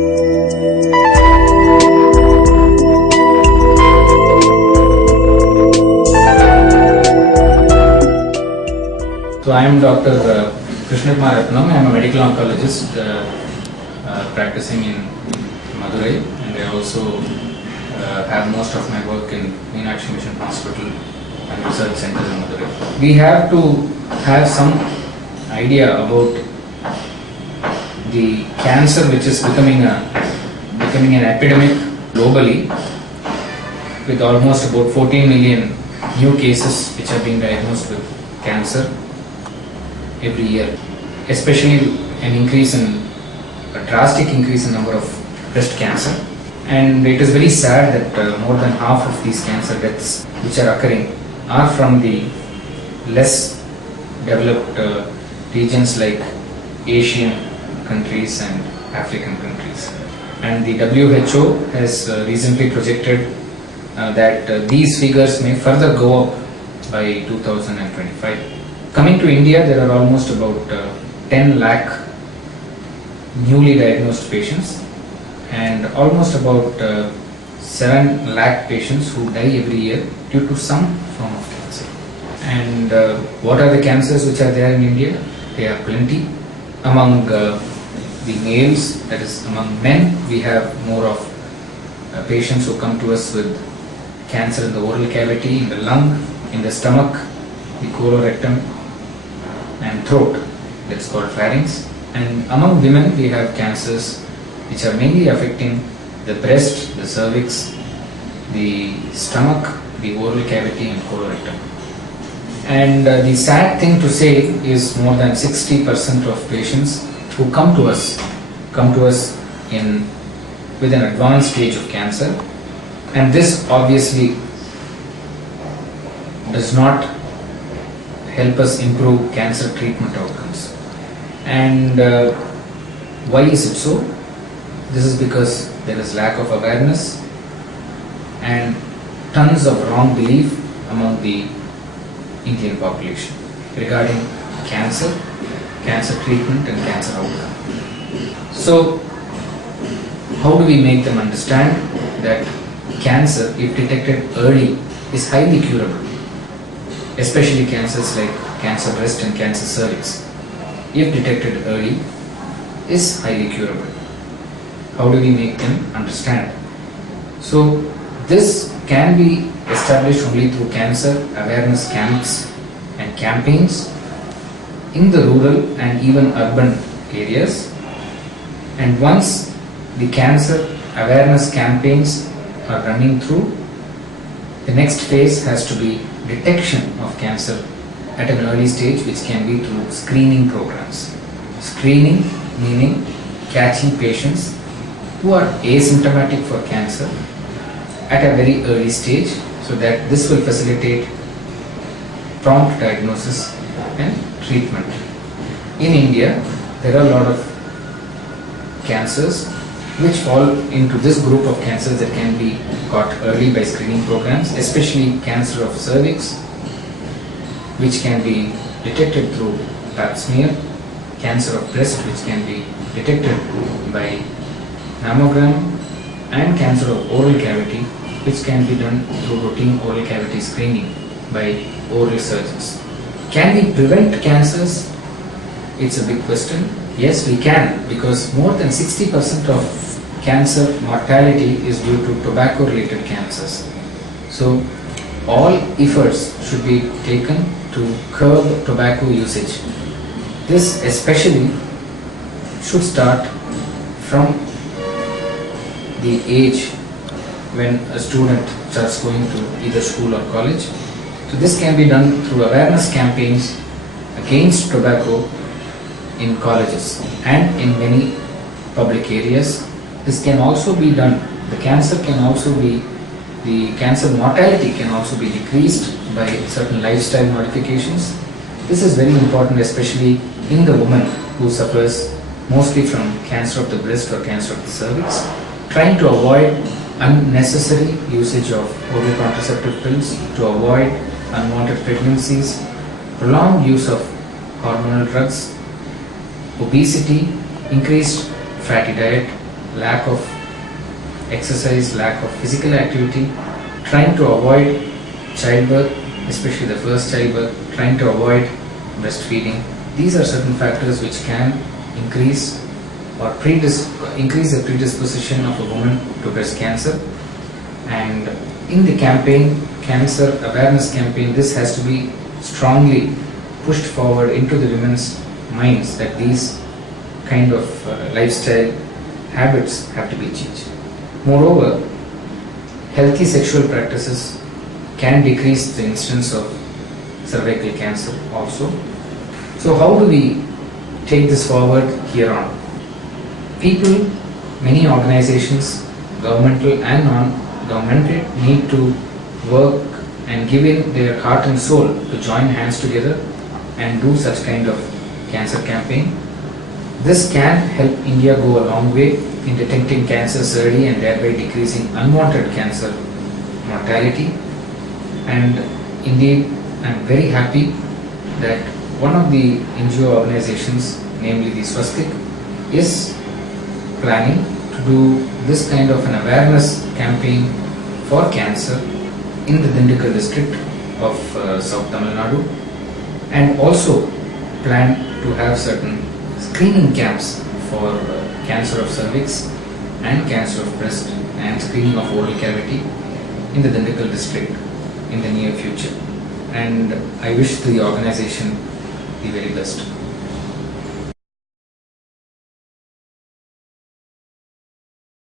So I am Dr. Krishnakumar Rathnam. I am a medical oncologist practicing in Madurai, and I also have most of my work in Meenakshi Mission Hospital and Research Center in Madurai. We have to have some idea about the cancer which is becoming an epidemic globally, with almost about 14 million new cases which are being diagnosed with cancer every year, especially a drastic increase in number of breast cancer. And it is very sad that more than half of these cancer deaths which are occurring are from the less developed regions like Asian countries and African countries. And the WHO has recently projected that these figures may further go up by 2025. Coming to India, there are almost about 10 lakh newly diagnosed patients and almost about 7 lakh patients who die every year due to some form of cancer. And what are the cancers which are there in India? They are plenty. Among the males, that is among men, we have more of patients who come to us with cancer in the oral cavity, in the lung, in the stomach, the colorectum and throat, that's called pharynx. And among women we have cancers which are mainly affecting the breast, the cervix, the stomach, the oral cavity and colorectum. And the sad thing to say is more than 60% of patients who come to us with an advanced stage of cancer, and this obviously does not help us improve cancer treatment outcomes. And why is it so? This is because there is lack of awareness and tons of wrong belief among the Indian population regarding cancer, cancer treatment and cancer outcome. So how do we make them understand that cancer, if detected early, is highly curable? Especially cancers like cancer breast and cancer cervix, if detected early, is highly curable. How do we make them understand? So this can be established only through cancer awareness camps and campaigns in the rural and even urban areas. And once the cancer awareness campaigns are running through, the next phase has to be detection of cancer at an early stage, which can be through screening programs. Screening meaning catching patients who are asymptomatic for cancer at a very early stage, so that this will facilitate prompt diagnosis and treatment. In India, there are a lot of cancers which fall into this group of cancers that can be caught early by screening programs, especially cancer of cervix, which can be detected through pap smear, cancer of breast, which can be detected by mammogram, and cancer of oral cavity, which can be done through routine oral cavity screening by oral surgeons. Can we prevent cancers? It's a big question. Yes, we can, because more than 60% of cancer mortality is due to tobacco related cancers. So all efforts should be taken to curb tobacco usage. This especially should start from the age when a student starts going to either school or college. So this can be done through awareness campaigns against tobacco in colleges and in many public areas. This can also be done, the cancer mortality can also be decreased by certain lifestyle modifications. This is very important, especially in the woman who suffers mostly from cancer of the breast or cancer of the cervix. Trying to avoid unnecessary usage of oral contraceptive pills, to avoid unwanted pregnancies, prolonged use of hormonal drugs, obesity, increased fatty diet, lack of exercise, lack of physical activity, trying to avoid childbirth, especially the first childbirth, trying to avoid breastfeeding. These are certain factors which can increase or increase the predisposition of a woman to breast cancer. And in the campaign, cancer awareness campaign, this has to be strongly pushed forward into the women's minds that these kind of lifestyle habits have to be changed. Moreover, healthy sexual practices can decrease the incidence of cervical cancer also. So how do we take this forward here on? People, many organizations, governmental and non-governmental, need to work and give in their heart and soul to join hands together and do such kind of cancer campaign. This can help India go a long way in detecting cancers early and thereby decreasing unwanted cancer mortality. And indeed, I am very happy that one of the NGO organizations, namely the SWESTIC, is planning to do this kind of an awareness campaign for cancer in the Dindigul district of South Tamil Nadu, and also plan to have certain screening camps for cancer of cervix and cancer of breast and screening of oral cavity in the Dindigul district in the near future. And I wish the organization the very best.